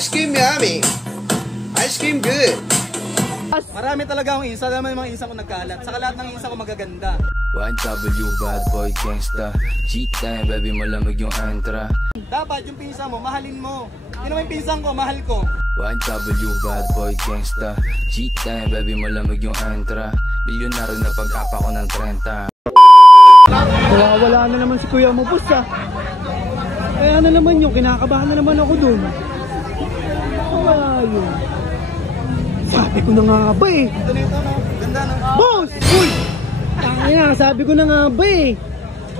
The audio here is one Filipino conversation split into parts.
Ice cream yummy. Ice cream good. Marami talaga akong isa. Alam mo yung mga isa ko nagkalat. Saka lahat ng isa ko magaganda. 1W bad boy gangsta. G-time baby malamig yung antra. Dapat yung pinsan mo, mahalin mo. Hindi naman yung pinsan ko, mahal ko. 1W bad boy gangsta. G-time baby malamig yung antra. Bilyonaryo na pag-apa ko ng 30. Wala na naman si kuya mo, boss ah. Kaya na naman yung kinakabahan na naman ako dun. Wala yun. Sabi ko na nga ba eh. Ito na ito, no? Ganda, no? Boss! Uy! Tangina, sabi ko na nga ba eh.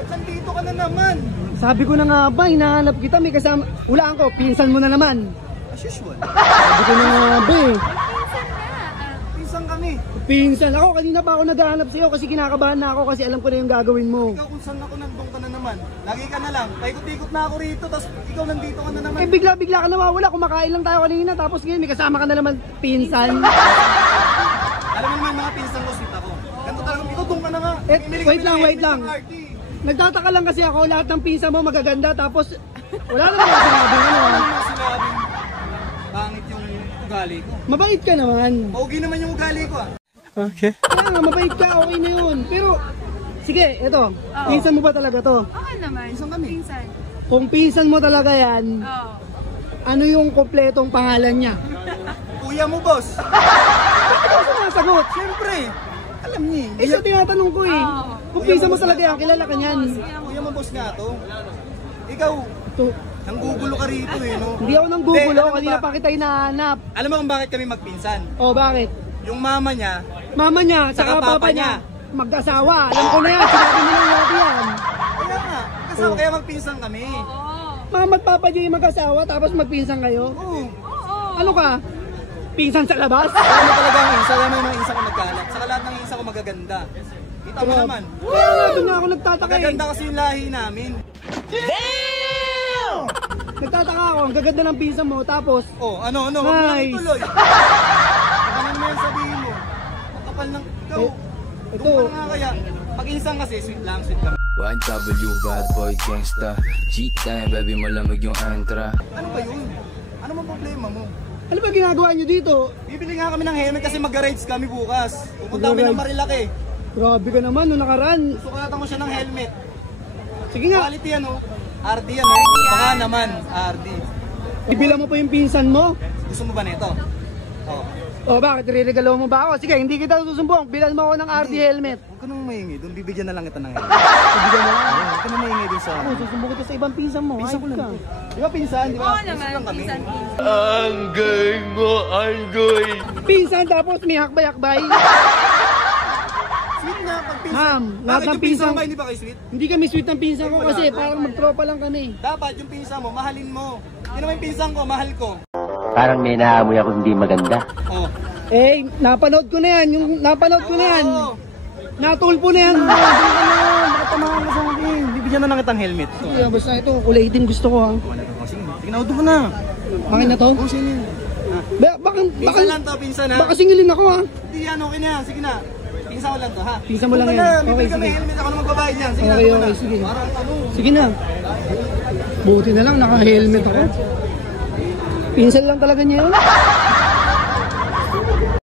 Nandito ka na naman. Sabi ko na nga ba, hinahanap kita, may kasama. Ulaan ko, pinsan mo na naman. As usual. Sabi ko na nga ba eh. Pinsan kami. Pinsan ako, kanina pa ako naghahanap sa'yo kasi kinakabahan na ako kasi alam ko na yung gagawin mo. Ikaw kung saan ako nandun ka na naman. Lagi ka na lang. Paikot-ikot na ako rito, tapos ikaw nandito ka na naman. Eh bigla-bigla ka nawawala, kumakain lang tayo kanina tapos ngayon may kasama ka na naman pinsan. Alam mo naman mga pinsan ko, sweet ako. Ganito talaga, ikaw doon ka na nga. Wait lang. Nagtataka lang kasi ako, lahat ng pinsan mo magaganda tapos wala naman ako sinabi ano. Ano naman sinabing pangit yung ugali ko? Mabait ka naman. Paugi naman yung ugali ko ah. Okay. Kaya nga, mabait ka, okay na yun. Pero, sige, eto, pinsan mo ba talaga to? Okay naman. Pinsan kami. Pinsan. Kung pinsan mo talaga yan, Oo. ano yung kompletong pangalan niya? Kuya mo, boss. Ano sumasagot? Siyempre. Alam niya Eh, siya tinatanong ko eh. Kung pinsan mo talaga yan, kilala ka niyan. Kuya mo, boss nga to. Ikaw, To, nanggugulo ka rito eh, no? hindi ako nang gugulo, Hindi, alam mo kanina ba? pa kita hinahanap. Alam mo kung bakit kami magpinsan? O, bakit? Yung mama niya, Mama niya, Saka saka papa papa niya, mag-asawa. Alam ko na yan, sinabi mo lang natin yan. kaya nga, kasama kaya magpinsan kami. Mama at papa niya yung mag-asawa, tapos magpinsan kayo. Oo. Ano ka? Pinsan sa labas? Alam mo talaga ang isa, alam mo yung mga isa ko nagkalat. Saka lahat ng isa ko magaganda. Kita mo naman. Kaya nga, doon na ako nagtataka eh. Magaganda kasi yung lahi namin. Nagtataka ako, ang gaganda ng pinsan mo, tapos Oh, ano, wag mo lang Nice. ituloy. Ano naman sabihin mo? Ang kapal ng ikaw. ito. Doon ka na nga kaya. Pag insan kasi, sweet lang, sweet kami. 1W bad boy gangsta. G-time baby malamig yung antra. Ano ba yun? Ano bang problema mo? Ano ba ginagawa niyo dito? Bibili nga kami ng helmet kasi mag-rides kami bukas. Pupunta kami ng Marilaki. Grabe ka naman, no nakaraan. Sukatan mo siya ng helmet. Sige nga, Quality yan, oh. RD yan, oh. Baka naman, RD. ibilang mo pa yung pinsan mo. Gusto mo ba nito? Oh. O bakit, riregalo mo ba ako? Sige, hindi kita susumbong, bilan mo ako ng RD helmet. Huwag ka nang mahingi. Doon bibigyan na lang kita ng helmet. Bibigyan na lang? Huwag ka nang mahingi doon sa... Ako, susumbong kita sa ibang pinsan mo. Pinsan ko Ayos lang. ka. Di ba pinsan? Di ba? Oo Pinsan naman. lang kami. Pinsan. Pinsan tapos may hakbay-hakbay. Sweet na pag pinsan. Ma'am, lahat Bakit ng yung pinsan pinsan- ba hindi ba kayo sweet? Hindi kami sweet ng pinsan ko kasi parang magtropa lang kami. Dapat yung pinsan mo, mahalin mo. Hindi naman yung pinsan ko, mahal ko. Parang may naamoy ako hindi maganda. Oh. Eh, napanood ko na yan. Yung napanood ko na yan. Oo. Natulpo na yan. Bakit tamahan ka sa akin? Bibigyan na lang kitang helmet. Kaya basta ito, kulay itim gusto ko ha. Sige, sige na, udo ka na. Akin na to? Oh, sige. Baka Pinsan lang to, pinsan ha. baka singilin ako ha. Hindi yan, okay na yan. Sige na. Pinsan ko lang to, ha? Pinsan mo lang Doon yan. ka na, Okay, bibili kami sige. helmet. Ako na magbabayad yan. Sige na, Okay, doon ka okay, na. sige. Parang ano. Sige na. Buti na lang, naka-helmet ako. Pinsan lang talaga niya yun.